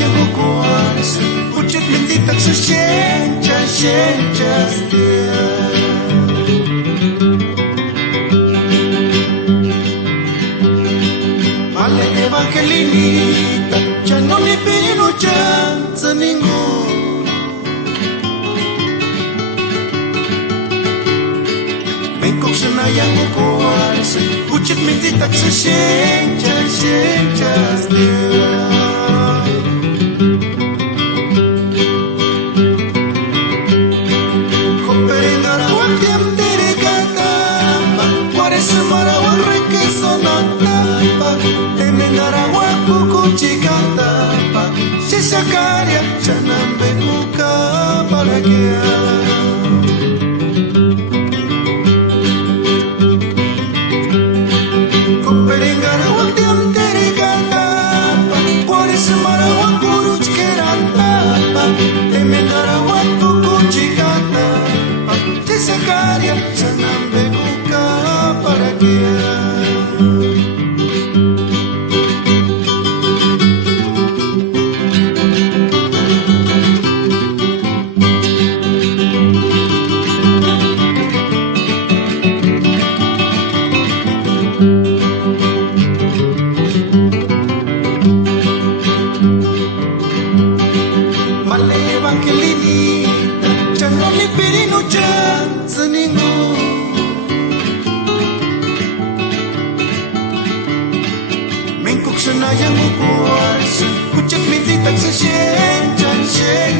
yangu kuarsa ucit minti tak su shenja stia male evangelinita chano ni pirino chan zaningu Bangkok sana yangu kuarsa ucit minti tak su shenja stia Sakaria chanambe kuka balagia Koperingara waktiam terigata Pori semara wakuru chikerata Emendara wakuku chikata Sakaria chanambe kuka balagia Yang kuat, ucap minti tak sesyen, sesyen,